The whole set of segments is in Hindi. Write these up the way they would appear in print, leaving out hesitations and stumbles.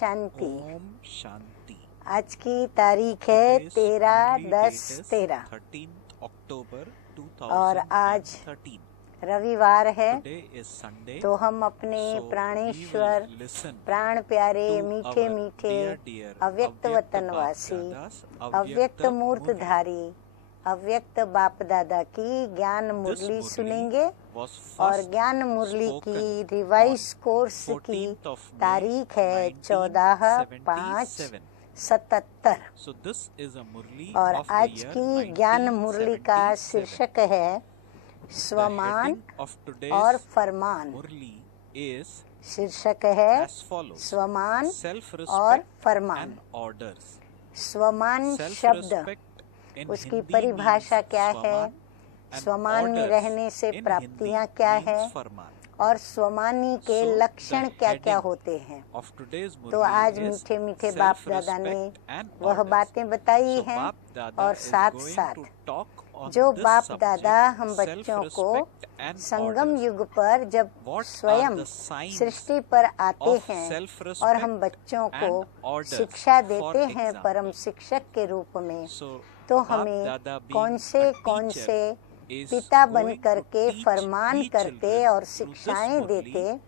शांति। ओम शांति। आज की तारीख है 13/10/13 अक्टूबर और आज 2013। रविवार है। Today is Sunday, तो हम अपने so प्राणेश्वर, we will listen प्राण प्यारे, to मीठे our मीठे, dear अव्यक्त वतनवासी, अव्यक्त मूर्तधारी, अव्यक्त बाप दादा की ज्ञान मुरली सुनेंगे। और ज्ञान मुरली की रिवाइज कोर्स की तारीख है 14/5/77। और आज की ज्ञान मुरली का शीर्षक है स्वमान और फरमान। शीर्षक है स्वमान और फरमान। स्वमान शब्द, उसकी परिभाषा क्या है, स्वमान में रहने से प्राप्तियां क्या है और स्वमानी के लक्षण क्या क्या होते हैं। तो आज मीठे मीठे बाप दादा ने वह बातें बताई हैं और साथ साथ जो बाप दादा हम बच्चों को संगम युग पर जब स्वयं सृष्टि पर आते हैं और हम बच्चों को शिक्षा देते हैं परम शिक्षक के रूप में, तो हमें कौन से पिता बन करके फरमान करते और शिक्षाएं देते,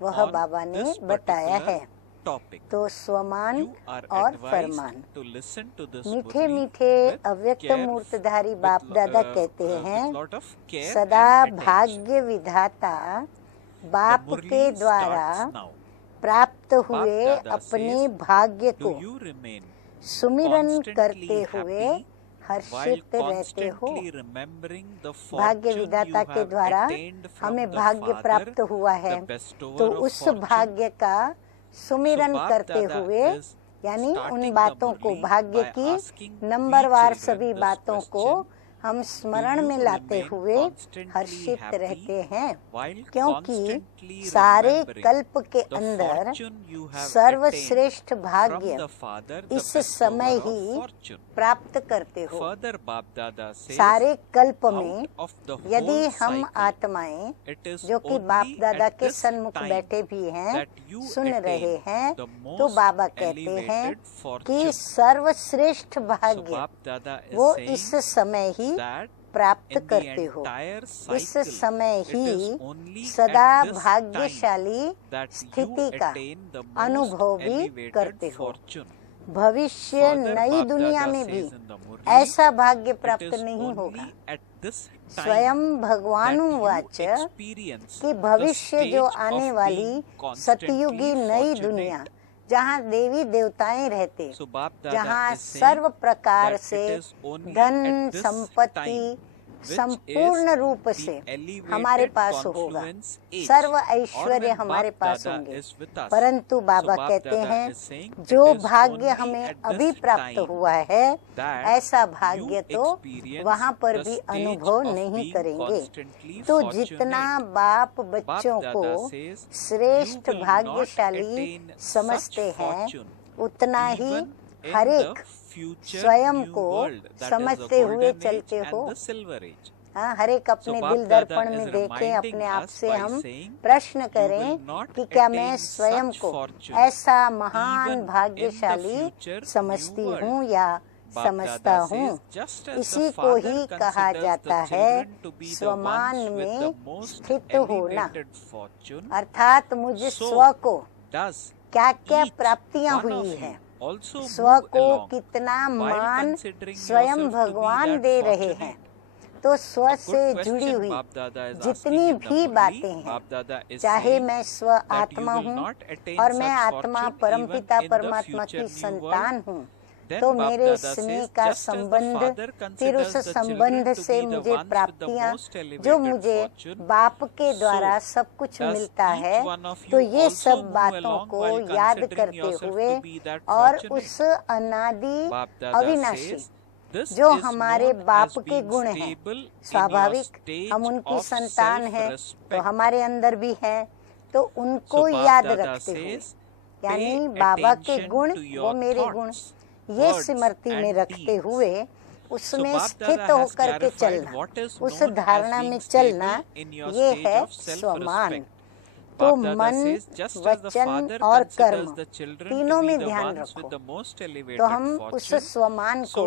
वह बाबा ने बताया है। तो स्वमान और फरमान। मीठे मीठे अव्यक्त मूर्तधारी बाप दादा कहते हैं, सदा भाग्य विधाता बाप के द्वारा प्राप्त हुए अपने भाग्य को सुमिरन करते हुए हर्षित रहते हो। भाग्य विधाता के द्वारा हमें भाग्य प्राप्त हुआ है, तो उस भाग्य का सुमिरन करते हुए, यानी उन बातों को, भाग्य की नंबरवार सभी बातों को हम स्मरण में लाते हुए हर्षित रहते हैं, क्योंकि सारे कल्प के अंदर सर्वश्रेष्ठ भाग्य इस समय ही प्राप्त करते हो। सारे कल्प में यदि हम आत्माएं जो कि बाप दादा के सन्मुख बैठे भी हैं, सुन रहे हैं, तो बाबा कहते हैं कि सर्वश्रेष्ठ भाग्य वो इस समय ही प्राप्त करते हो। इस समय ही सदा भाग्यशाली स्थिति का अनुभव भी करते हो। भविष्य नई दुनिया में भी ऐसा भाग्य प्राप्त नहीं होगा। स्वयं भगवानुवाच कि भविष्य जो आने वाली सतयुगी नई दुनिया, जहाँ देवी देवताएं रहते, जहाँ सर्व प्रकार से धन संपत्ति संपूर्ण रूप से हमारे पास होगा, सर्व ऐश्वर्य हमारे पास होंगे। परंतु बाबा कहते हैं जो भाग्य हमें अभी प्राप्त हुआ है, ऐसा भाग्य तो वहाँ पर भी अनुभव नहीं करेंगे। तो जितना बाप बच्चों को श्रेष्ठ भाग्यशाली समझते हैं, उतना ही हर एक स्वयं को समझते हुए चलते हो। हाँ, हर एक अपने दिल दर्पण में देखें, अपने आप से हम प्रश्न करें कि क्या मैं स्वयं को ऐसा महान भाग्यशाली समझती हूँ या समझता हूँ। इसी को ही कहा जाता है स्वमान में स्थित होना, अर्थात मुझ स्व को क्या क्या प्राप्तियाँ हुई हैं, स्व को कितना मान स्वयं भगवान दे रहे हैं। तो स्व से जुड़ी हुई जितनी भी बातें हैं, चाहे मैं स्व आत्मा हूँ और मैं आत्मा परमपिता परमात्मा की संतान हूँ, तो मेरे स्नेह का संबंध, फिर उस संबंध से मुझे प्राप्तियाँ, जो मुझे बाप के द्वारा सब कुछ मिलता है, तो ये सब बातों को याद करते हुए और उस अनादि अविनाशी जो हमारे बाप के गुण हैं, स्वाभाविक हम उनकी संतान हैं, तो हमारे अंदर भी हैं, तो उनको याद रखते हुए, यानी बाबा के गुण वो मेरे गुण, ये स्मृति में रखते हुए उसमें स्थित होकर के चलना, उस धारणा में चलना, ये है स्वमान। तो मन, वचन और कर्म तीनों में ध्यान रखो। तो हम उस स्वमान को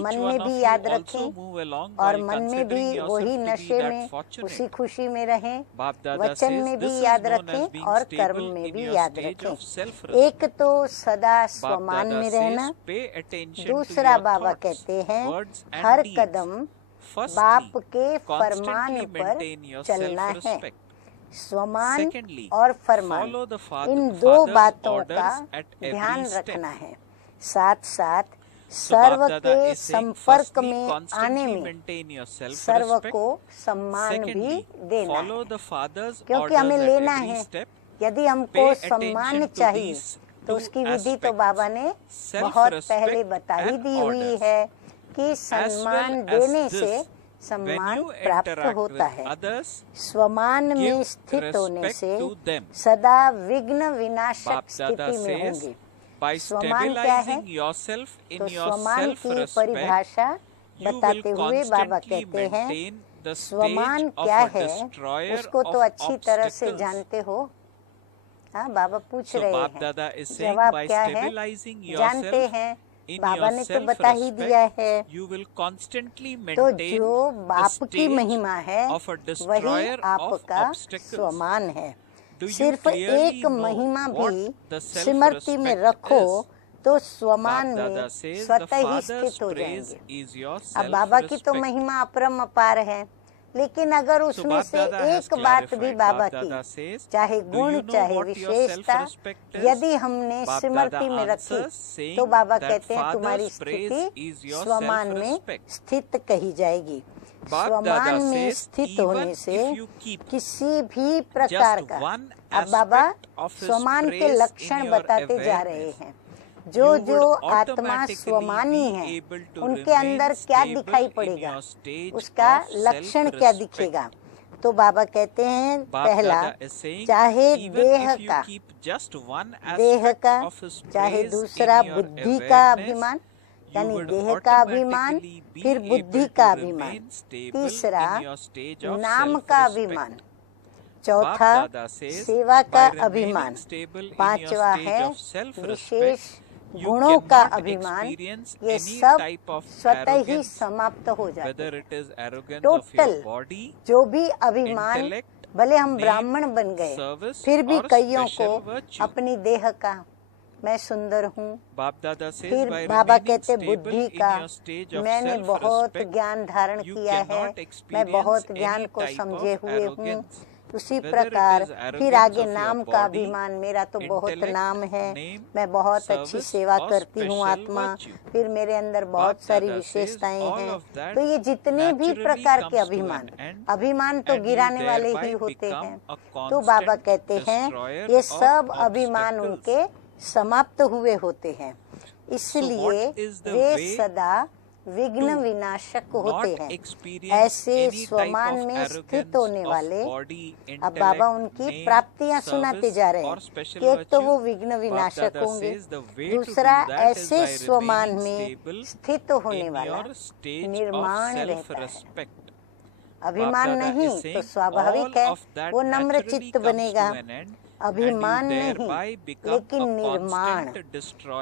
मन में भी याद रखें और मन में भी वही नशे में, उसी खुशी में रहें, वचन में भी याद रखें और कर्म में भी याद रखें। एक तो सदा स्वमान में रहना, दूसरा बाबा कहते हैं हर कदम बाप के फरमान पर चलना है। स्वमान और फरमान, इन दो बातों का ध्यान रखना है। साथ साथ सर्व के संपर्क में आने में सर्व को सम्मान भी देना है, क्योंकि हमें लेना है। यदि हमको सम्मान चाहिए तो उसकी विधि तो बाबा ने बहुत पहले बता ही दी हुई है कि सम्मान देने से सम्मान प्राप्त होता है। स्वमान में स्थित होने से सदा विघ्न विनाशक स्थिति में होंगे। स्वमान क्या है? तो स्वमान की परिभाषा बताते हुए बाबा कहते हैं स्वमान क्या है उसको तो अच्छी तरह से जानते हो। हाँ, बाबा पूछ रहे हैं जवाब क्या है? जानते हैं, बाबा ने तो बता ही दिया है। तो जो बाप की महिमा है वही आपका स्वमान है। सिर्फ एक महिमा भी स्मृति में रखो तो स्वमान में स्वतः ही स्थित हो जाएंगे। अब बाबा की तो महिमा अपरम अपार है, लेकिन अगर उसमें से एक बात भी बाबा की, चाहे गुण चाहे विशेषता, यदि हमने स्मृति में रखी तो बाबा कहते हैं तुम्हारी स्थिति स्वमान में स्थित कही जाएगी। स्वमान में स्थित होने से किसी भी प्रकार का, अब बाबा स्वमान के लक्षण बताते जा रहे हैं। जो जो आत्मा स्वमानी है उनके अंदर क्या दिखाई पड़ेगा, उसका लक्षण क्या दिखेगा? तो बाबा कहते हैं पहला, चाहे देह का, चाहे दूसरा बुद्धि का अभिमान, यानी देह का अभिमान, फिर बुद्धि का अभिमान, तीसरा नाम का अभिमान, चौथा सेवा का अभिमान, पांचवा है विशेष गुणों का अभिमान। ये सब स्वतः ही समाप्त हो जाते हैं। टोटल जो भी अभिमान, भले हम ब्राह्मण बन गए फिर भी कईयों को अपनी देह का, मैं सुंदर हूँ, फिर बाबा कहते बुद्धि का, मैंने बहुत ज्ञान धारण किया है, मैं बहुत ज्ञान को समझे हुए हूँ। उसी प्रकार फिर आगे नाम का अभिमान, मेरा तो बहुत नाम है, मैं बहुत अच्छी सेवा करती हूँ आत्मा, फिर मेरे अंदर बहुत सारी विशेषताएं हैं। तो ये जितने भी प्रकार के अभिमान तो गिराने वाले ही होते हैं। तो बाबा कहते हैं ये सब अभिमान उनके समाप्त हुए होते हैं, इसलिए वे सदा विघ्न विनाशक होते हैं। ऐसे स्वमान में स्थित होने वाले, अब बाबा उनकी प्राप्तियां सुनाते जा रहे हैं कि एक तो वो विघ्न विनाशक होंगे, दूसरा ऐसे स्वमान में स्थित होने वाला निर्माण रहता है। अभिमान नहीं तो स्वाभाविक है वो नम्र चित्त बनेगा, अभिमान नहीं लेकिन निर्माण।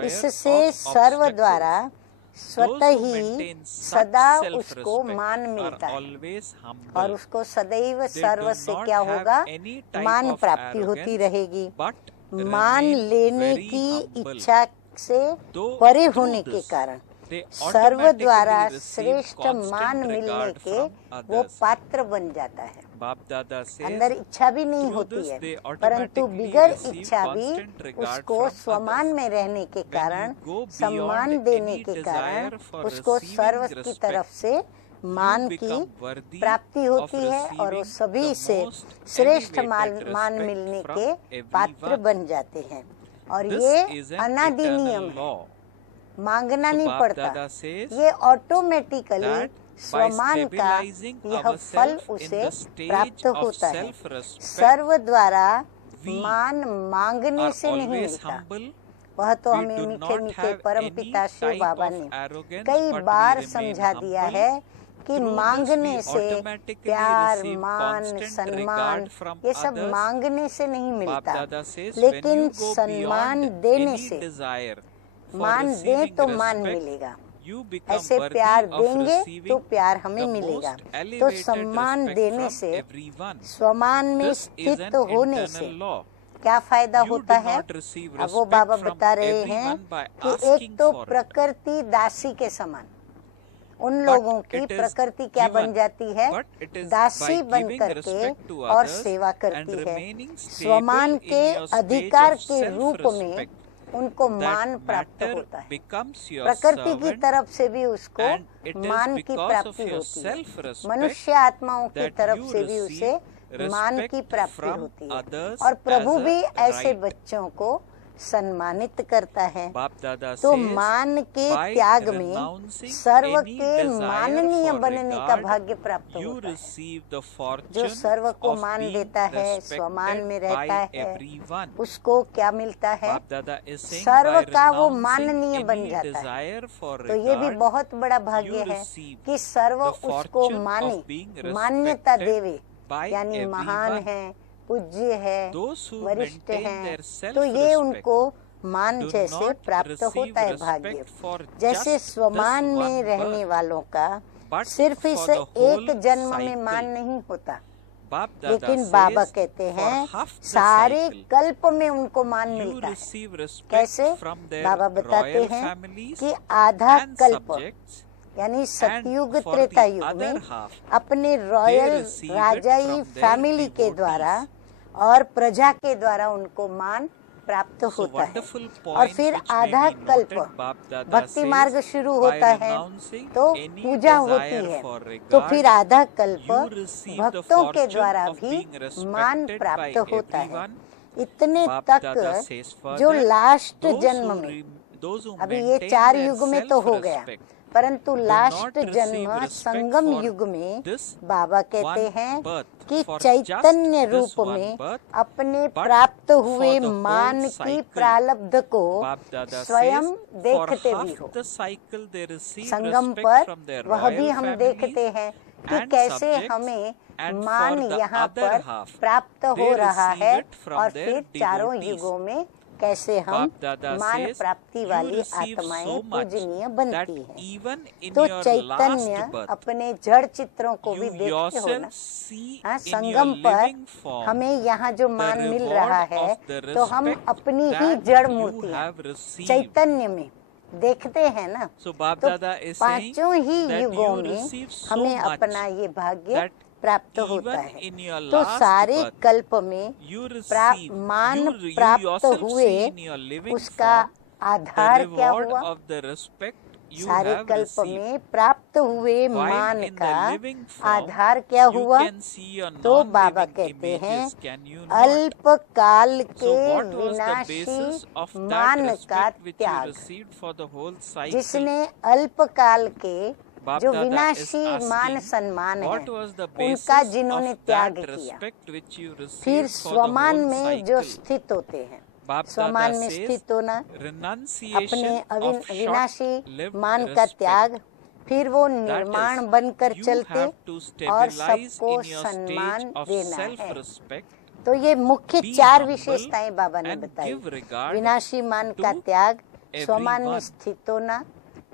इससे सर्व द्वारा स्वतः ही सदा उसको मान मिलता है और उसको सदैव सर्व से क्या होगा, मान प्राप्ति होती रहेगी। मान लेने की इच्छा से परे होने के कारण सर्व द्वारा श्रेष्ठ मान मिलने के वो पात्र बन जाता है। अंदर इच्छा भी नहीं होती है, परंतु बिगर इच्छा भी उसको स्वमान में रहने के कारण, सम्मान देने के कारण उसको सर्व की तरफ से मान की प्राप्ति होती है और वो सभी से श्रेष्ठ मान मिलने के पात्र बन जाते हैं। और ये अनादि नियम है, मांगना नहीं पड़ता, ये ऑटोमेटिकली स्वमान का यह फल उसे प्राप्त होता है। सर्व द्वारा मान मांगने से नहीं मिलता, वह तो हमें मीठे मीठे परम पिता शिव बाबा ने कई बार समझा दिया है कि मांगने से प्यार, मान, सम्मान ये सब मांगने से नहीं मिलता, लेकिन सम्मान देने से, मान दे तो मान मिलेगा। ऐसे प्यार देंगे तो प्यार हमें मिलेगा। तो सम्मान देने से, स्वमान में स्थित होने से क्या फायदा होता है? अब वो बाबा बता रहे हैं कि एक तो प्रकृति दासी के समान, उन लोगों की प्रकृति क्या बन जाती है? दासी बन करके और सेवा करती है। स्वमान के अधिकार के रूप में उनको मान प्राप्त होता है। प्रकृति की तरफ से भी उसको मान की प्राप्ति होती है, मनुष्य आत्माओं की तरफ से भी उसे मान की प्राप्ति होती है। और प्रभु भी ऐसे बच्चों को सम्मानित करता है। तो मान के त्याग में सर्व के माननीय बनने का भाग्य प्राप्त होता है। जो सर्व को मान देता है, स्वमान में रहता है, उसको क्या मिलता है? सर्व का वो माननीय बन जाता है। तो ये भी बहुत बड़ा भाग्य है कि सर्व उसको माने, मान्यता देवे, यानी महान है, पूज्य है, वरिष्ठ हैं, तो ये उनको मान जैसे प्राप्त होता है भाग्य। जैसे स्वमान में रहने वालों का सिर्फ इस एक जन्म में मान नहीं होता, लेकिन बाबा कहते हैं सारे कल्प में उनको मान मिलता है। कैसे? बाबा बताते हैं कि आधा कल्प यानी सतयुग त्रेता युग में अपने रॉयल राजाई फैमिली के द्वारा और प्रजा के द्वारा उनको मान प्राप्त होता है। और फिर आधा कल्प भक्ति मार्ग शुरू होता है तो पूजा होती है, तो फिर आधा कल्प भक्तों के द्वारा भी मान प्राप्त होता है। इतने तक जो लास्ट जन्म में, अभी ये 4 युग में तो हो गया, परंतु लास्ट जन्म संगम युग में बाबा कहते हैं कि चैतन्य रूप में अपने प्राप्त हुए मान की प्रारब्ध को स्वयं देखते भी हो। संगम पर वह भी हम देखते हैं कि कैसे हमें मान यहाँ पर प्राप्त हो रहा है, और फिर चारों युगों में कैसे हम मान प्राप्ति वाली आत्माएं पूजनीय बनती हैं। तो चैतन्य अपने जड़ चित्रों को भी देखते हो ना। हाँ, संगम पर हमें यहाँ जो मान मिल रहा है तो हम अपनी ही जड़ मूर्ति चैतन्य में देखते हैं ना। तो पांचों ही युगों में हमें अपना ये भाग्य प्राप्त होता है। तो सारे कल्प में मान प्राप्त हुए, उसका आधार क्या हुआ? सारे कल्प में प्राप्त हुए मान का आधार क्या हुआ? तो बाबा कहते हैं अल्प काल के विनाशी मान का त्याग। जिसने अल्प काल के जो विनाशी मान सम्मान है उनका जिन्होंने त्याग किया, फिर स्वमान में जो स्थित होते हैं, स्वमान में स्थित होना, अपने अविनाशी मान का त्याग, फिर वो निर्माण बनकर चलते और सबको सम्मान देना है। तो ये मुख्य 4 विशेषताएं बाबा ने बताई। विनाशी मान का त्याग, स्वमान में स्थित होना,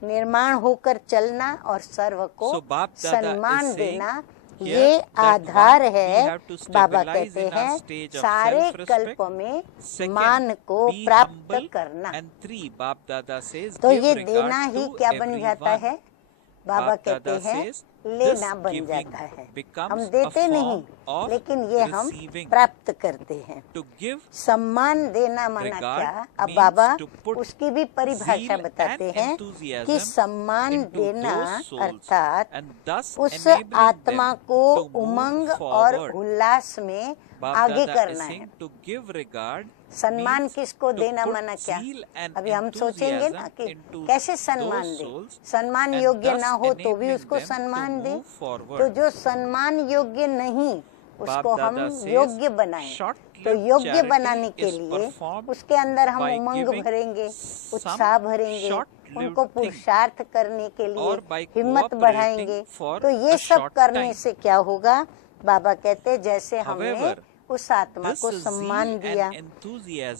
निर्माण होकर चलना और सर्व को सम्मान देना, ये आधार है। बाबा कहते हैं सारे कल्प में मान को प्राप्त करना। तो ये देना ही क्या बन जाता है? बाबा कहते हैं लेना बन जाता है। हम देते नहीं, लेकिन ये हम प्राप्त करते हैं। सम्मान देना माना क्या? अब बाबा उसकी भी परिभाषा बताते हैं कि सम्मान देना अर्थात उस आत्मा को उमंग और उल्लास में आगे करना है। सम्मान किसको देना माना क्या? अभी हम सोचेंगे ना कि कैसे सम्मान दे। सम्मान योग्य ना हो तो भी उसको सम्मान दे, तो जो सम्मान योग्य नहीं उसको हम योग्य बनाएं। तो योग्य बनाने के लिए उसके अंदर हम उमंग भरेंगे, उत्साह भरेंगे, उनको पुरुषार्थ करने के लिए हिम्मत बढ़ाएंगे, तो ये सब करने से क्या होगा? बाबा कहते जैसे हमने उस आत्मा को सम्मान दिया,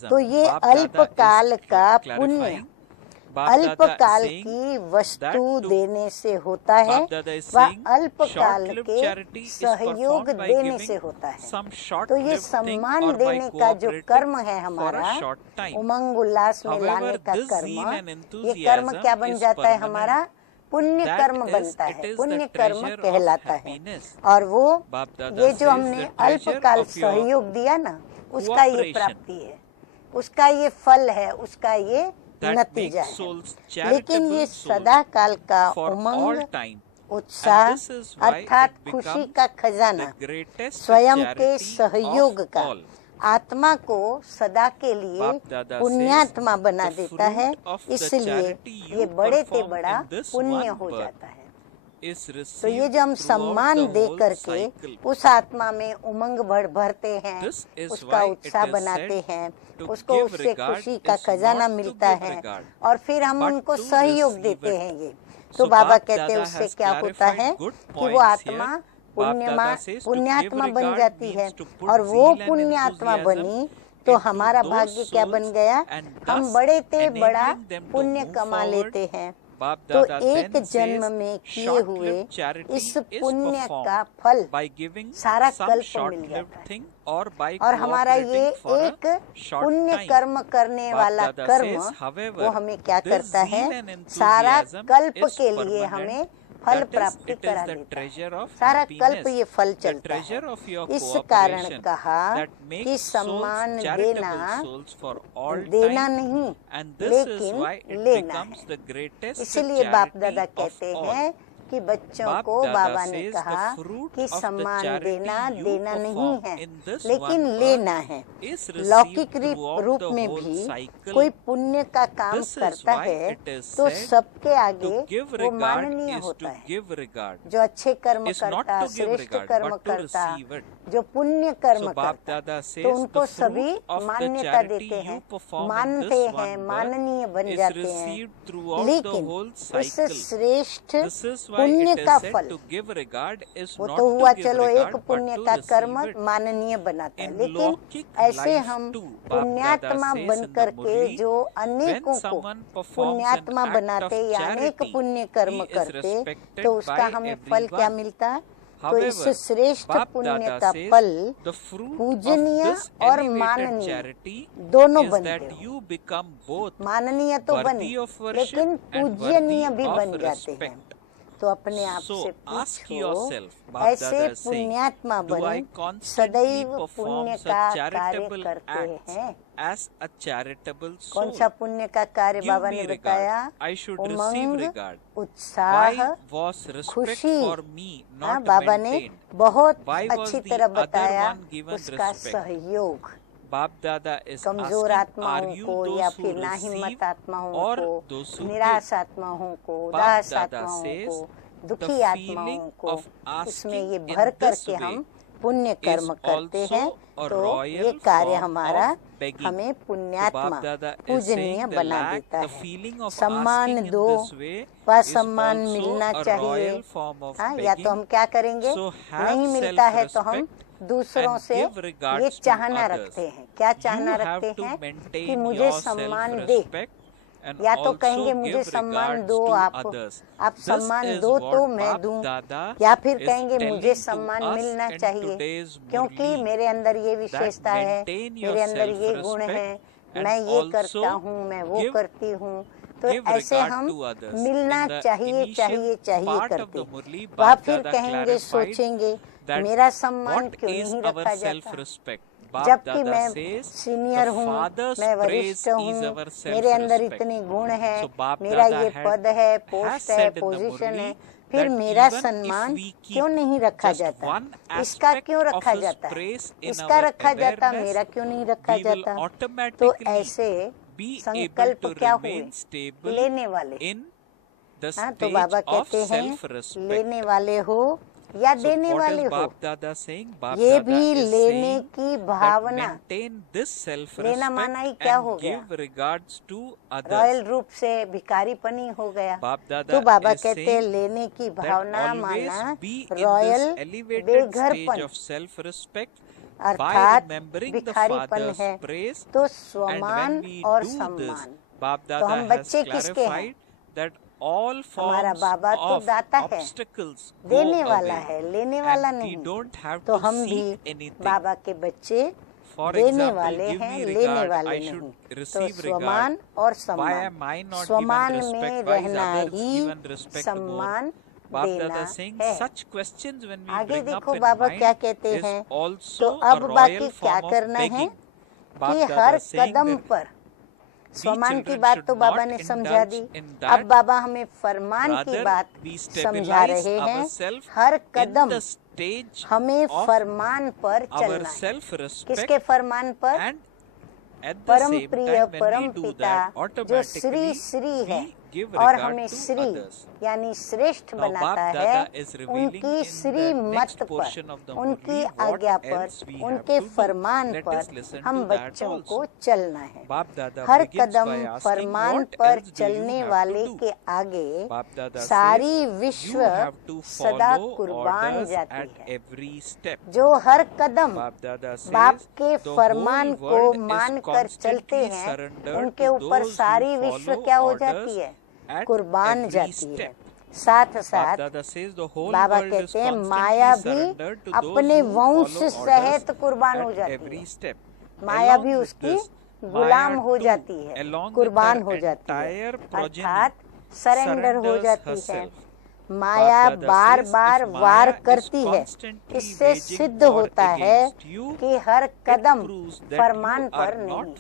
तो ये अल्पकाल का पुण्य अल्पकाल की वस्तु देने से होता है, वह अल्पकाल के सहयोग देने से होता है। तो ये सम्मान देने का जो कर्म है हमारा, उमंग उल्लास में लाने का कर्म, ये कर्म क्या बन जाता है? हमारा पुण्य कर्म बनता है, पुण्य कर्म कहलाता है। और वो ये जो हमने अल्पकाल सहयोग दिया ना, उसका ये प्राप्ति है, उसका ये फल है, उसका ये नतीजा है। लेकिन ये सदा काल का उमंग, उत्साह अर्थात खुशी का खजाना, स्वयं के सहयोग का आत्मा को सदा के लिए पुण्यात्मा बना देता है, इसलिए ये बड़े से बड़ा पुण्य हो जाता है। तो ये जो हम सम्मान दे करके उस आत्मा में उमंग भरते हैं, उसका उत्साह बनाते हैं, उसको उससे खुशी का खजाना मिलता है, और फिर हम उनको सहयोग देते हैं। ये तो बाबा कहते हैं उससे क्या होता है कि वो आत्मा पुण्यात्मा बन जाती है, और वो पुण्यात्मा बनी तो हमारा भाग्य क्या बन गया? हम बड़े से बड़ा पुण्य कमा लेते हैं। तो एक जन्म में किए हुए इस पुण्य का फल सारा कल्प मिल जाता है, और हमारा ये एक पुण्य कर्म करने वाला कर्म वो हमें क्या करता है? सारा कल्प के लिए हमें फल प्राप्ति करा देता है, सारा कल्प ये फल चलता है। इस कारण कहा कि सम्मान देना नहीं लेकिन लेना है। इसलिए बाप दादा कहते हैं कि बच्चों को बाबा ने कहा कि सम्मान देना नहीं है लेकिन लेना है। लौकिक रूप में भी कोई पुण्य का काम करता है तो सबके आगे वो माननीय होता है। जो अच्छे कर्म करता, श्रेष्ठ कर्म करता, जो पुण्य कर्म करता, तो उनको सभी मान्यता देते हैं, मानते हैं, माननीय बन जाते हैं। लेकिन इस श्रेष्ठ पुण्य का फल वो तो हुआ, चलो एक पुण्य का कर्म माननीय बनाता है, लेकिन ऐसे हम पुण्यात्मा बन करके जो अनेकों को पुण्यात्मा बनाते या अनेक पुण्य कर्म करते, तो उसका हमें फल क्या मिलता? तो इस श्रेष्ठ पुण्य का फल पूजनीय और माननीय दोनों बनते। माननीय तो बने लेकिन पूजनीय भी बन जाते हैं। तो अपने आप से पूछो, ऐसे पुण्यात्मा बन सदैव पुण्य का कार्य करते हैं। कौन सा पुण्य का कार्य बाबा ने बताया? उमंग, उत्साह, खुशी। बाबा ने बहुत अच्छी तरह बताया उसका सहयोग। कमजोर आत्माओं को या फिर नाहिम्मत आत्माओं को, निराश आत्माओं को, उदास आत्माओं को, दुखी आत्माओं को, उसमें ये भर करके हम पुण्य कर्म करते हैं। तो ये कार्य हमारा हमें पुण्यात्मा पूजनीय बना देता है। सम्मान दो व सम्मान मिलना चाहिए। या तो हम क्या करेंगे, नहीं मिलता है तो हम दूसरों से ये चाहना रखते हैं। क्या चाहना रखते हैं? कि मुझे सम्मान दे, या तो कहेंगे मुझे सम्मान दो, आप सम्मान दो तो मैं दूं, या फिर कहेंगे मुझे सम्मान मिलना चाहिए क्योंकि मेरे अंदर ये विशेषता है, मेरे अंदर ये गुण है, मैं ये करता हूँ, मैं वो करती हूँ। तो ऐसे हम मिलना चाहिए चाहिए चाहिए करते, वह फिर कहेंगे, सोचेंगे मेरा सम्मान क्यों नहीं रखा जाता, जबकि मैं सीनियर हूँ, मैं वरिष्ठ हूँ, मेरे अंदर इतने गुण है, मेरा ये पद है, पोस्ट है, पोजीशन है, फिर मेरा सम्मान क्यों नहीं रखा जाता? इसका क्यों रखा जाता? इसका रखा जाता, मेरा क्यों नहीं रखा जाता? तो ऐसे संकल्प क्या हुए? लेने वाले। तो बाबा कहते हैं लेने वाले हो या देने वाले हो, ये भी लेने की भावना। लेना माना ही क्या हो गया, रॉयल रूप से भिखारीपनी हो गया। तो बाबा कहते हैं लेने की भावना माना रॉयल बेघरपन अर्थात भिखारीपन है। तो स्वमान और सम्मान। तो हम बच्चे किसके हैं? हमारा बाबा तो दाता है, देने वाला है, लेने वाला नहीं। तो हम भी बाबा के बच्चे देने वाले हैं, लेने वाले नहीं। तो स्वमान और सम्मान, स्वमान में रहना ही सम्मान देना है। आगे देखो बाबा क्या कहते हैं। तो अब बाकी क्या करना है कि हर कदम पर, स्वमान की बात तो बाबा ने समझा दी, अब बाबा हमें फरमान की बात समझा रहे हैं। हर कदम हमें फरमान पर चलना है। किसके फरमान पर? परम प्रिय परम पिता जो श्री श्री है और हमें श्री यानी श्रेष्ठ बनाता है, उनकी श्री मत पर, उनकी आज्ञा पर, उनके फरमान पर हम बच्चों को चलना है। हर कदम फरमान पर चलने वाले के आगे सारी विश्व सदा कुर्बान जाती है। जो हर कदम बाप के फरमान को मानकर चलते हैं, उनके ऊपर सारी विश्व क्या हो जाती है? कुर्बान जाती है। साथ साथ बाबा कहते हैं माया भी अपने वंश सहित कुर्बान हो जाती है। माया भी उसकी गुलाम हो जाती है, कुर्बान हो जाती है, अर्थात सरेंडर हो जाती है। माया बार बार वार करती है। इससे सिद्ध होता है कि हर कदम फरमान पर नहीं।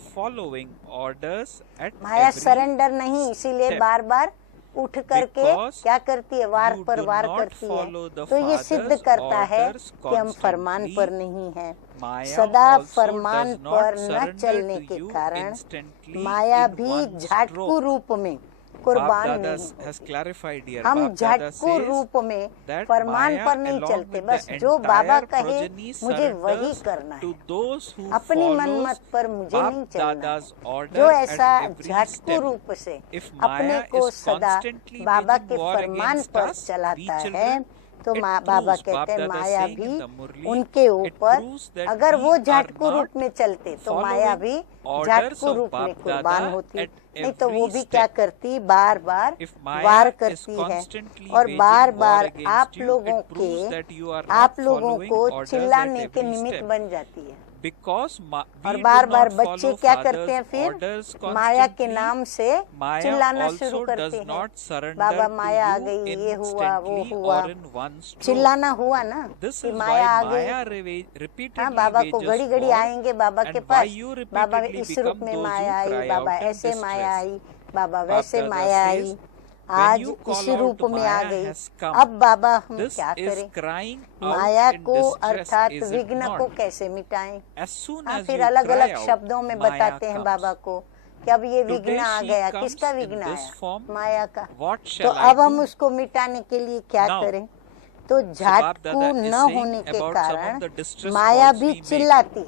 माया सरेंडर नहीं, इसीलिए बार बार उठ करके क्या करती है? वार पर वार करती है। तो ये सिद्ध करता है कि हम फरमान पर नहीं हैं। सदा फरमान पर न चलने के कारण माया भी झाटकू रूप में कुर्बान नहीं। हम झटकू रूप में फरमान पर नहीं चलते, बस जो बाबा कहे मुझे वही करना है, अपनी मनमत पर मुझे नहीं चलना है। जो ऐसा झटकू रूप से अपने को सदा बाबा के फरमान पर चलाता है, तो बाबा कहते हैं माया भी उनके ऊपर, अगर वो झटकू रूप में चलते तो माया भी झटकू रूप में कुर्बान होती, नहीं तो वो भी क्या करती? बार बार वार करती है और बार बार आप लोगों को चिल्लाने के निमित्त बन जाती है। और बार बार बच्चे क्या करते हैं? फिर माया के नाम से चिल्लाना शुरू करते हैं। बाबा माया आ गई, ये हुआ वो हुआ, चिल्लाना हुआ ना कि माया आ गई। हाँ, बाबा को घड़ी घड़ी आएंगे बाबा के पास, बाबा इस रूप में माया आई, बाबा ऐसे माया आई, बाबा वैसे माया आई, आज इस रूप में आ गई। अब बाबा हम क्या करें? माया को अर्थात विघ्न को कैसे मिटाएं? फिर अलग अलग शब्दों में बताते हैं बाबा को कि अब ये विघ्न आ गया। किसका विघ्न आया? माया का। तो अब हम उसको मिटाने के लिए क्या करें? तो झटकू न होने के कारण माया भी चिल्लाती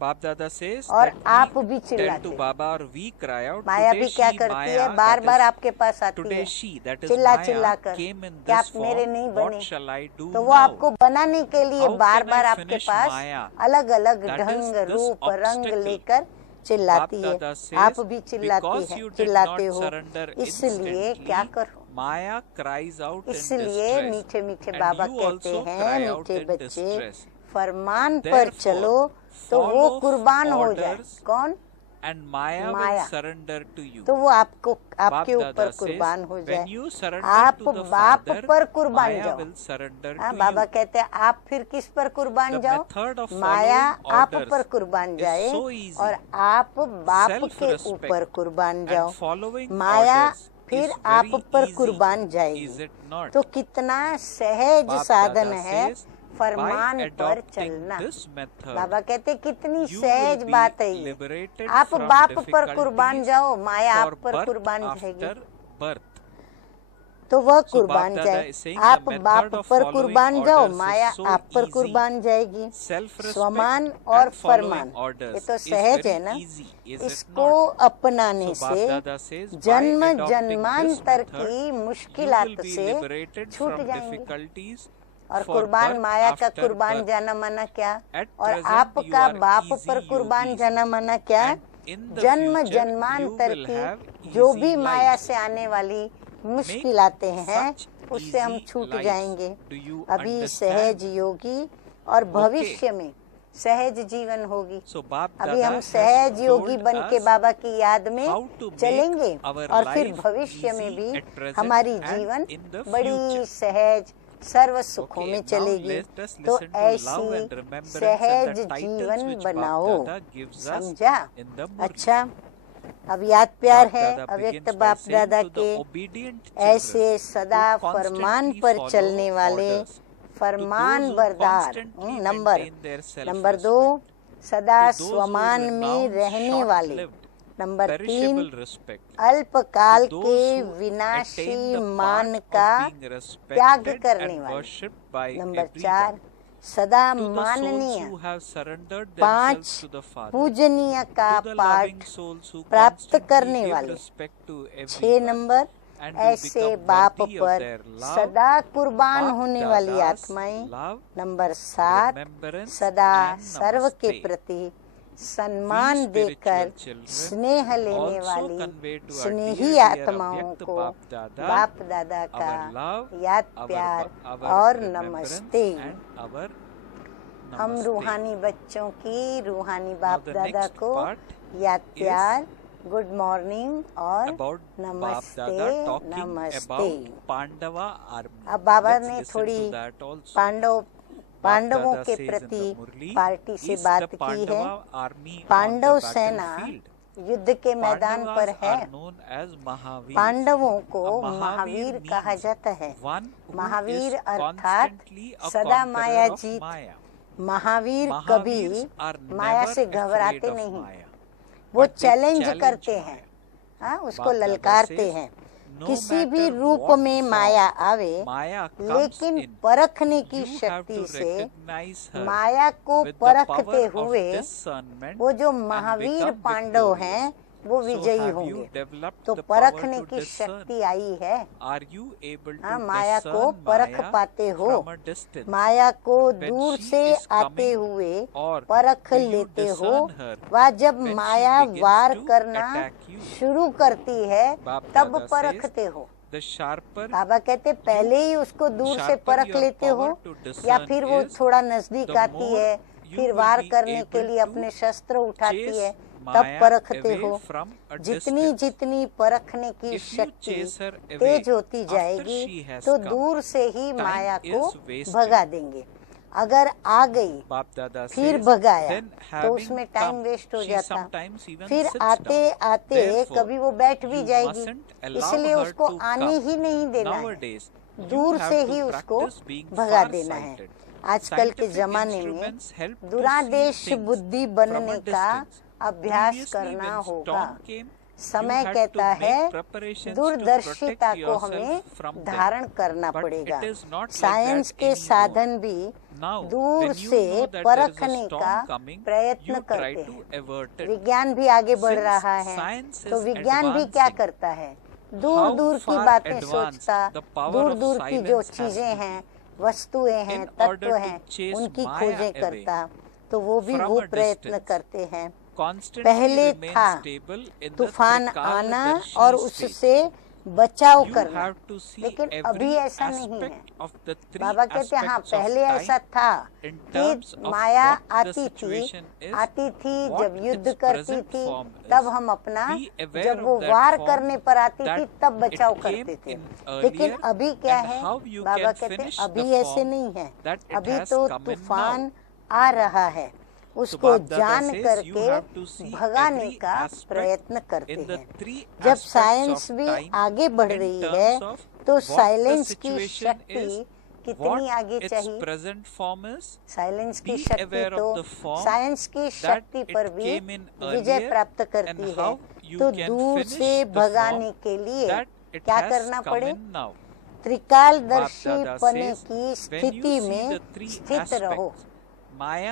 और आप भी चिल्लाते। माया भी क्या करती है? बार बार आपके पास आती है चिल्ला चिल्ला कर कि आप मेरे नहीं बने। तो वो आपको बनाने के लिए बार बार आपके पास अलग अलग ढंग रूप रंग लेकर चिल्लाती है। आप भी चिल्लाते हो। इसलिए क्या करो? माया क्राइज आउट। इसलिए मीठे मीठे बाबा कहते हैं, मीठे बच्चे फरमान पर चलो तो वो कुर्बान हो जाए। कौन? And Maya will surrender to you. तो वो आपके ऊपर कुर्बान हो जाए। आप बाप पर कुर्बान जाओ। हाँ, बाबा कहते हैं आप फिर किस पर कुर्बान जाओ? माया आप पर कुर्बान जाए और आप बाप के ऊपर कुर्बान जाओ। माया फिर आप पर कुर्बान जाएगी। तो कितना सहज साधन है फरमान पर चलना। बाबा कहते कितनी सहज बात है ये। आप बाप पर कुर्बान जाओ, माया आप पर कुर्बान जाएगी। तो वह कुर्बान जाए। आप बाप पर कुर्बान जाओ, माया आप पर कुर्बान जाएगी। स्वमान और फरमान, ये तो सहज है ना। इसको अपनाने से जन्म जन्मांतर की मुश्किलात से छूट जाएंगे। और कुर्बान माया का कुर्बान जाना माना क्या, और आपका बाप पर कुर्बान जाना माना क्या। जन्म जन्मांतर की जो भी माया से आने वाली मुश्किलातें हैं उससे हम छूट जाएंगे। अभी सहज योगी और भविष्य में सहज जीवन होगी। अभी हम सहज योगी बन के बाबा की याद में चलेंगे और फिर भविष्य में भी हमारी जीवन बड़ी सहज सर्व सुखों में चलेगी। तो ऐसी सहज जीवन बनाओ, समझा। अच्छा, अब याद प्यार है अव्यक्त बाप दादा के। ऐसे सदा फरमान पर चलने वाले फरमान बरदार। नंबर 2, सदा स्वमान में रहने वाले। नंबर 3, अल्पकाल के विनाशी मान का त्याग करने वाले। नंबर 4, सदा माननीय। 5, पूजनीय का पाठ प्राप्त करने वाले। 6 नंबर, ऐसे बाप पर सदा कुर्बान होने वाली आत्माएं। नंबर 7, सदा सर्व के प्रति सम्मान देकर स्नेह लेने वाली स्नेही आत्माओं को बाप दादा का याद प्यार और नमस्ते। हम रूहानी बच्चों की रूहानी बाप दादा को याद प्यार, गुड मॉर्निंग और नमस्ते नमस्ते। अब बाबा ने थोड़ी पांडवों के प्रति पार्टी से बात की है। पांडव सेना युद्ध के मैदान पर है। पांडवों को महावीर कहा जाता है। महावीर अर्थात सदा माया जीत। महावीर कभी माया से घबराते नहीं, वो चैलेंज करते हैं, हाँ, उसको ललकारते हैं। किसी भी रूप में माया आवे, लेकिन परखने की शक्ति से माया को परखते हुए वो जो महावीर पांडव हैं वो विजयी होंगे। तो परखने की शक्ति आई है। हाँ, माया को परख पाते हो। माया को दूर से आते हुए परख लेते हो। वह जब माया वार करना शुरू करती है तब परखते हो। बाबा कहते पहले ही उसको दूर से परख लेते हो, या फिर वो थोड़ा नजदीक आती है, फिर वार करने के लिए अपने शस्त्र उठाती है, तब परखते हो। जितनी जितनी परखने की शक्ति तेज होती जाएगी तो दूर से ही माया को भगा देंगे। अगर आ गई फिर भगाया तो उसमें टाइम वेस्ट हो जाता। फिर आते आते कभी वो बैठ भी जाएगी, इसलिए उसको आने ही नहीं देना है, दूर से ही उसको भगा देना है। आजकल के जमाने में दुरादेश बुद्धि बनने का अभ्यास करना होगा। समय कहता है दूरदर्शिता को हमें धारण करना पड़ेगा। साइंस के साधन भी दूर से परखने का प्रयत्न करते हैं। विज्ञान भी आगे बढ़ रहा है, तो विज्ञान भी क्या करता है, दूर दूर की बातें सोचता, दूर दूर की जो चीजें हैं, वस्तुएं हैं, तत्व हैं, उनकी खोजें करता। तो वो भी वो प्रयत्न करते हैं। पहले था तूफान आना और उससे बचाव करना, लेकिन अभी ऐसा नहीं है। बाबा कहते हैं हाँ, पहले ऐसा था कि माया आती थी जब युद्ध करती थी, तब हम अपना, जब वो वार करने पर आती थी तब बचाव करते थे। लेकिन अभी क्या है, बाबा कहते हैं अभी ऐसे नहीं है। अभी तो तूफान आ रहा है, उसको जान करके भगाने का प्रयत्न करते हैं। जब साइंस भी आगे बढ़ रही है तो साइलेंस की शक्ति कितनी आगे चाहिए। साइलेंस की शक्ति तो साइंस की शक्ति पर भी विजय प्राप्त करती है। तो दूर से भगाने के लिए क्या करना पड़े, त्रिकालदर्शीपने की स्थिति में स्थित रहो।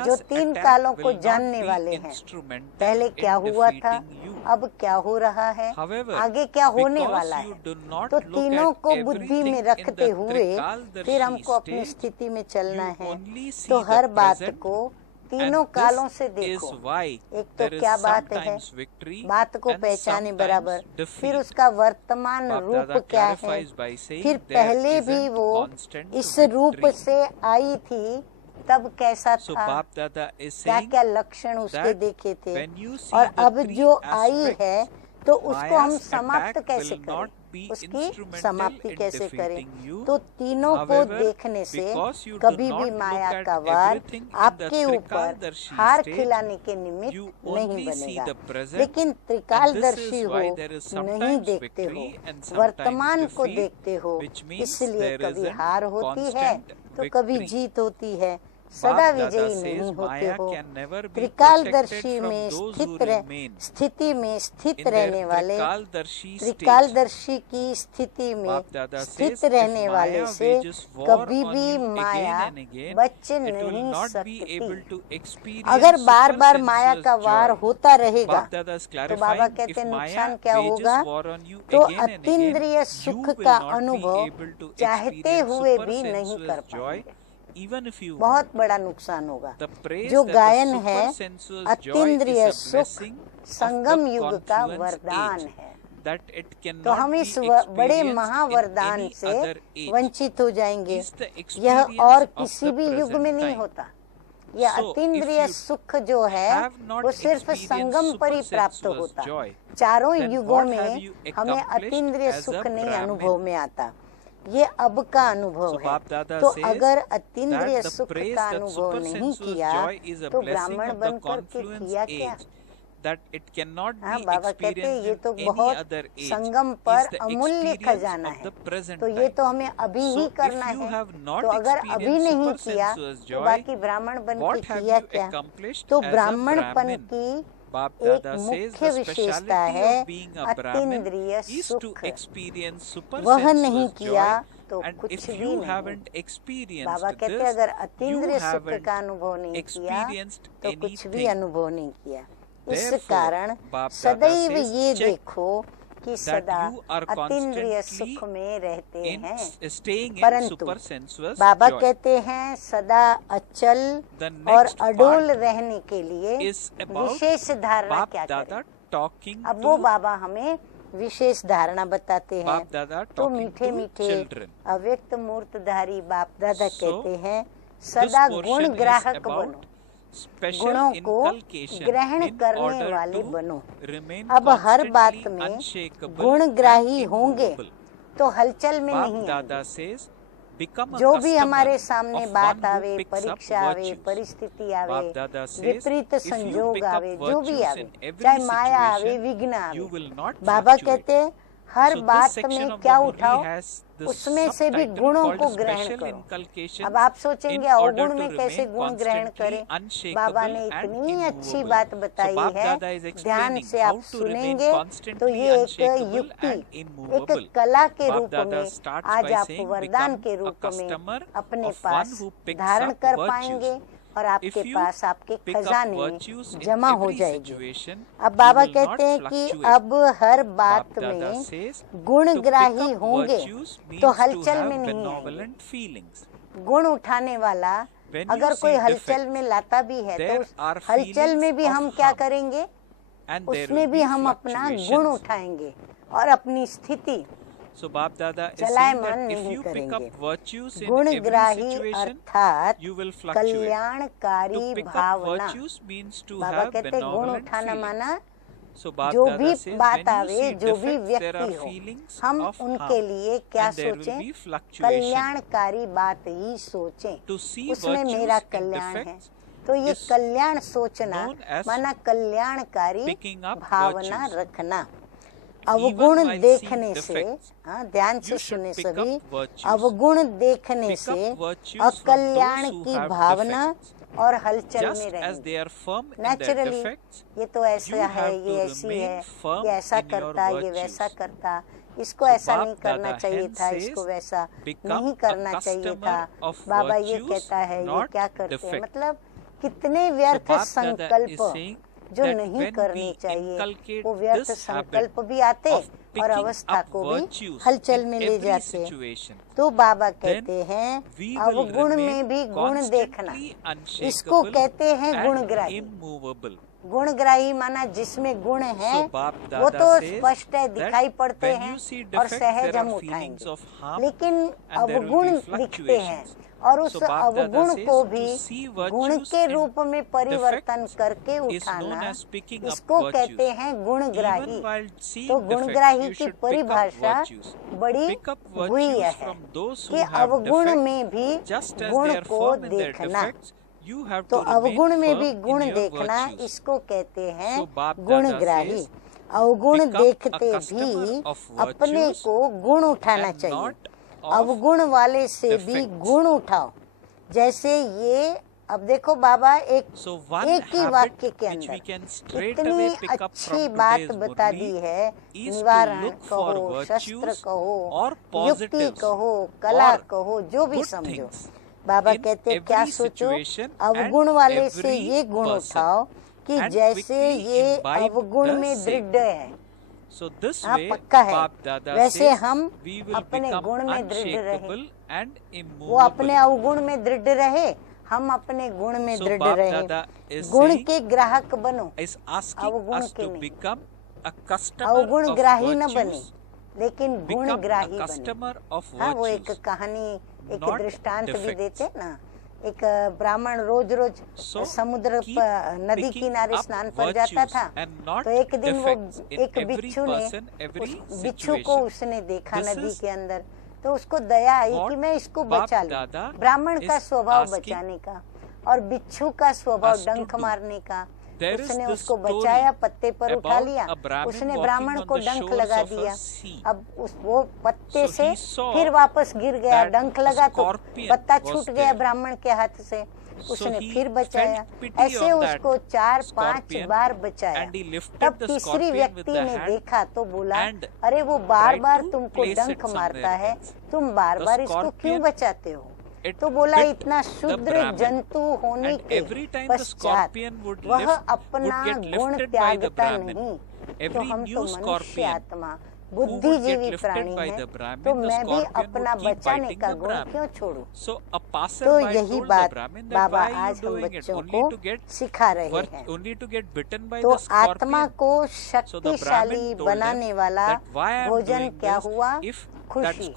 जो तीन कालों को जानने वाले हैं, पहले क्या हुआ था, अब क्या हो रहा है, आगे क्या होने वाला है, तो तीनों को बुद्धि में रखते हुए फिर हमको अपनी स्थिति में चलना है। तो हर बात को तीनों कालों से देखो। एक तो क्या बात है, बात को पहचाने बराबर, फिर उसका वर्तमान रूप क्या है, फिर पहले भी वो इस रूप से आई थी तब कैसा था, क्या क्या लक्षण उसके देखे थे, और अब जो आई है तो उसको हम समाप्त कैसे करें, उसकी समाप्ति कैसे करें। तो तीनों को देखने से कभी भी माया का वार आपके ऊपर हार खिलाने के निमित्त नहीं बनेगा। लेकिन त्रिकालदर्शी हो, नहीं देखते हो, वर्तमान को देखते हो, इसलिए कभी हार होती है तो कभी जीत होती है, सदा विजयी नहीं होते हो। त्रिकालदर्शी में स्थिति में स्थित रहने वाले, त्रिकालदर्शी की स्थिति में स्थित रहने वाले से कभी भी माया बच नहीं सकती। अगर बार बार माया का वार होता रहेगा तो बाबा कहते हैं नुकसान क्या होगा, तो अतीन्द्रिय सुख का अनुभव चाहते हुए भी नहीं कर पाएंगे, बहुत बड़ा नुकसान होगा। जो गायन है अतीन्द्रिय सुख संगम युग का वरदान है, तो हम इस बड़े महावरदान से वंचित हो जाएंगे। यह और किसी भी युग में नहीं होता। यह अतीन्द्रिय सुख जो है वो सिर्फ संगम पर ही प्राप्त होता। चारों युगों में हमें अतीन्द्रिय सुख नहीं अनुभव में आता। ये अब का अनुभव है। तो अगर अतीन्द्रिय सुख का अनुभव नहीं किया तो ब्राह्मण बनकर के किया क्या। बाबा कहते हैं ये तो बहुत संगम पर अमूल्य खजाना है, तो ये तो हमें अभी ही करना है। तो अगर अभी नहीं किया तो बाकी ब्राह्मण बन के किया क्या। तो ब्राह्मणपन की एक मुख्य विशेषता है अतीन्द्रिय सुख। वह नहीं किया तो कुछ भी नहीं। बाबा कहते हैं अगर अतीन्द्रिय सुख का अनुभव नहीं किया तो कुछ भी अनुभव नहीं किया। इस कारण सदैव ये देखो कि सदा अतीन्द्रिय सुख में रहते हैं, परंतु बाबा कहते हैं सदा अचल और अडोल रहने के लिए विशेष धारणा क्या करें। अब वो बाबा हमें विशेष धारणा बताते हैं। तो मीठे मीठे अव्यक्त मूर्तधारी बाप दादा कहते हैं सदा गुण ग्राहक बनो, गुणों को ग्रहण करने वाले बनो। अब हर बात में गुणग्राही होंगे तो हलचल में नहीं आएंगे। जो भी हमारे सामने बात आवे, परीक्षा आवे, परिस्थिति आवे, विपरीत संजोग आवे, जो भी आवे, चाहे माया आवे, विघ्न आवे, बाबा कहते हर बात में क्या उठाओ, उसमें से भी गुणों को ग्रहण करो। अब आप सोचेंगे अवगुण में कैसे गुण ग्रहण करें। बाबा ने इतनी अच्छी बात बताई है, ध्यान से आप सुनेंगे तो ये एक युक्ति, एक कला के रूप में आज आप वरदान के रूप में अपने पास धारण कर पाएंगे और आपके पास आपके खजाने में जमा हो जाएगी। अब बाबा कहते हैं कि अब हर बात में गुणग्राही होंगे तो हलचल में नहीं आएंगे। गुण उठाने वाला अगर कोई हलचल में लाता भी है तो उस हलचल में भी हम क्या करेंगे, उसमें भी हम अपना गुण उठाएंगे और अपनी स्थिति चलायमान नहीं करेंगे। गुणग्राही अर्थात कल्याणकारी भावना। बाबा कहते गुण उठाना माना जो भी बात आवे, जो भी व्यक्ति हो, हम उनके लिए क्या सोचें, कल्याणकारी बात ही सोचें, उसमें मेरा कल्याण है। तो ये कल्याण सोचना माना कल्याणकारी भावना रखना। अवगुण देखने से, हाँ ध्यान से सुने सभी, अवगुण देखने से अकल्याण की भावना और हलचल में रहेंगे। नेचुरली ये तो ऐसा है, ये ऐसी है, ये ऐसा करता, ये वैसा करता, इसको ऐसा नहीं करना चाहिए था, इसको वैसा नहीं करना चाहिए था। बाबा ये कहता है, ये क्या करते हैं, मतलब कितने व्यर्थ संकल्प जो नहीं करने चाहिए, वो व्यर्थ संकल्प भी आते और अवस्था को भी हलचल में ले जाते। तो बाबा कहते हैं अवगुण में भी गुण देखना, इसको कहते हैं गुणग्राही। गुणग्राही माना जिसमें गुण है वो तो स्पष्ट है, दिखाई पड़ते हैं और सहज हम उठाएंगे, लेकिन अवगुण दिखते हैं और उस अवगुण को भी गुण के रूप में परिवर्तन करके उठाना, इसको कहते हैं गुणग्राही। तो गुणग्राही की परिभाषा बड़ी हुई है कि अवगुण में भी गुण को देखना। तो अवगुण में भी गुण देखना, इसको कहते हैं गुणग्राही। अवगुण देखते भी अपने को गुण उठाना चाहिए, अवगुण वाले से भी गुण उठाओ। जैसे ये अब देखो बाबा एक ही वाक्य के अंदर इतनी अच्छी बात बता दी है, निवारण कहो, शस्त्र कहो, युक्ति कहो, कला कहो, जो भी समझो। बाबा कहते क्या सोचो, अवगुण वाले से ये गुण उठाओ कि जैसे ये अवगुण में दृढ़ है, हाँ पक्का है, वैसे हम अपने गुण में दृढ़ रहे, वो अपने अवगुण में दृढ़ रहे, हम अपने गुण में दृढ़ रहे। गुण के ग्राहक बनो, अवगुण के नहीं। अवगुण ग्राही न बने, लेकिन गुण ग्राही बने। हाँ, वो एक कहानी, एक दृष्टांत भी देते ना, एक ब्राह्मण रोज रोज समुद्र नदी किनारे स्नान पर जाता था। तो एक दिन वो एक बिच्छू ने, उस बिच्छू को उसने देखा नदी के अंदर, तो उसको दया आई कि मैं इसको बचा लूं। ब्राह्मण का स्वभाव बचाने का और बिच्छू का स्वभाव डंक मारने का। उसने उसको बचाया, पत्ते पर उठा लिया, उसने ब्राह्मण को डंक लगा दिया। अब वो पत्ते से फिर वापस गिर गया, डंक लगा तो पत्ता छूट गया ब्राह्मण के हाथ से, उसने फिर बचाया। ऐसे उसको 4-5 बार बचाया। तब तीसरी व्यक्ति ने देखा तो बोला, अरे वो बार बार तुमको डंक मारता है, तुम बार बार इसको क्यों बचाते हो? तो बोला इतना शुद्र जंतु होने के पश्चात वह अपना गुण त्यागता नहीं। तो हम तो मनुष्य आत्मा बुद्धिजीवी प्राणी है, तो मैं भी अपना बचाने का गुण क्यों छोड़ूं? तो यही बात बाबा आज हम बच्चों को सिखा रहे हैं। तो आत्मा को शक्तिशाली बनाने वाला भोजन क्या हुआ? खुशी।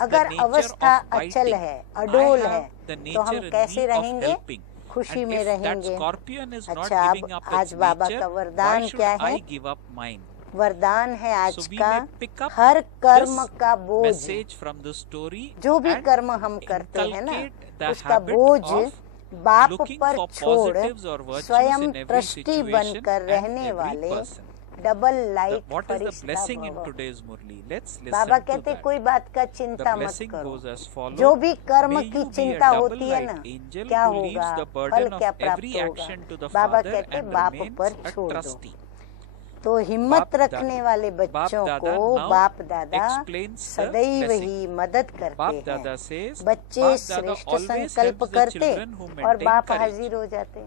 अगर अवस्था अचल है, अडोल है, तो हम कैसे रहेंगे? खुशी में रहेंगे। अच्छा, अब आज बाबा का वरदान क्या है? वरदान है आज का, हर कर्म का बोझ, जो भी कर्म हम करते हैं ना, उसका बोझ बाप पर छोड़ स्वयं ट्रस्टी बनकर रहने वाले डबल लाइट फरिश्ता भव। बाबा कहते कोई बात का चिंता मत करो, जो भी कर्म की चिंता होती है ना, क्या होगा, फल क्या प्राप्त होगा, बाबा कहते बाप पर छोड़ दो। तो हिम्मत रखने वाले बच्चों को बाप दादा सदैव ही मदद करते हैं। बच्चे श्रेष्ठ संकल्प करते और बाप हाजिर हो जाते।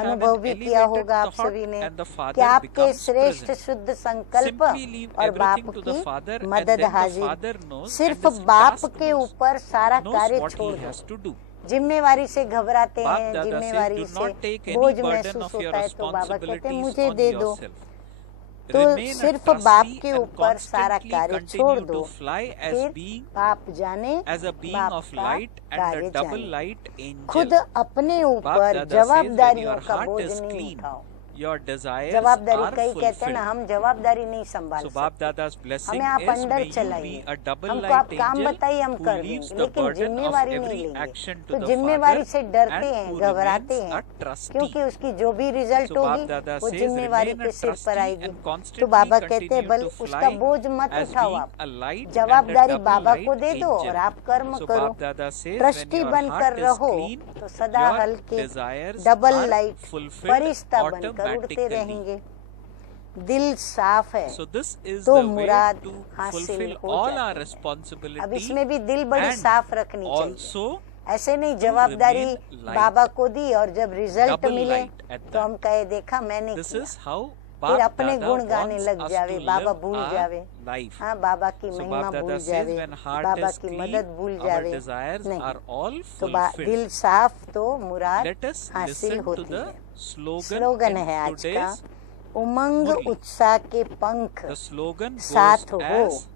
अनुभव भी किया होगा आप सभी ने कि आपके श्रेष्ठ शुद्ध संकल्प और बाप की मदद हाजिर। सिर्फ बाप के ऊपर सारा कार्य छोड़ दो। जिम्मेवारी से घबराते हैं, जिम्मेवारी से बोझ महसूस होता है, तो बाबा कहते हैं मुझे दे दो। तो सिर्फ बाप के ऊपर सारा कार्य छोड़ दो, फिर बाप जाने, बाप का कार्य जाने। खुद अपने ऊपर जवाबदारियों का बोझ नहीं उठाओ। जवाबदारी कई कहते हैं ना, हम जवाबदारी नहीं संभाल सकते, हमें आप अंदर चलाइए, हमको आप काम बताइए हम कर देंगे, लेकिन जिम्मेवारी नहीं लेंगे। तो जिम्मेवारी से डरते हैं, घबराते हैं, क्योंकि उसकी जो भी रिजल्ट होगी वो जिम्मेवारी के सिर पर आएगी। तो बाबा कहते हैं बल उसका बोझ मत उठाओ, आप जवाबदारी बाबा को दे दो और आप कर्म करो। ट्रस्टी बनकर रहो तो सदा हल्के डबल लाइट फरिश्ता बनकर उड़ते रहेंगे। दिल साफ है So this is तो the way मुराद to हासिल fulfill हो all जाती our है। अब responsibility इसमें भी दिल बड़ी and साफ रखनी चाहिए। also ऐसे नहीं जवाबदारी remain light. बाबा को दी और जब रिजल्ट Double मिले light at तो that. हम कहे देखा मैंने This किया, is how फिर Bap अपने Dada गुण गाने wants लग us जावे, to बाबा live भूल our जावे, life. हाँ बाबा की So महिमा Bap Dada भूल says जावे, when heart बाबा is की clean, मदद भूल our जावे, desires नहीं। are all तो fulfilled. दिल साफ तो मुराद Let us हासिल listen to होती the है। slogan स्लोगन in है आज का, today's उमंग Murli. उत्साह के पंख The slogan goes साथ हो, as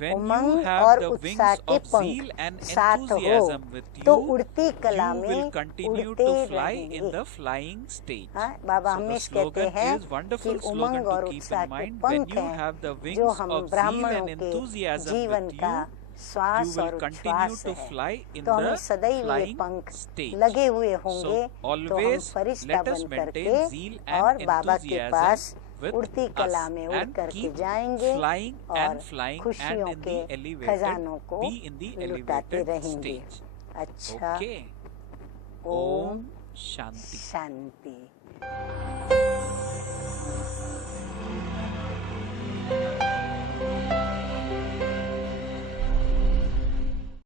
when you Umang have और the उत्साह wings के of zeal पंख and साथ हो enthusiasm with तो you, उड़ती कला you में will continue उड़ते to fly in रहेंगे। the flying stage. हाँ, बाबा So the हमेशा कहते slogan हैं is कि wonderful slogan उमंग और to keep उत्साह in के mind. When पंख you हैं have the जो wings हम of zeal ब्राह्मणों and के enthusiasm जीवन with का you, श्वास you और will continue उच्छ्वास to है। fly in तो हमें the सदैव ये flying पंख stage. लगे हुए होंगे So तो हम always फरिश्ता let us बन maintain करके zeal और and बाबा के पास enthusiasm with उड़ती us कला में उड़ and करके keep जाएंगे flying और and flying and खुशियों in के the elevated, खजानों को be in the लुटाते elevated रहेंगे। stage. अच्छा, Okay. ओम Shanti. शांति।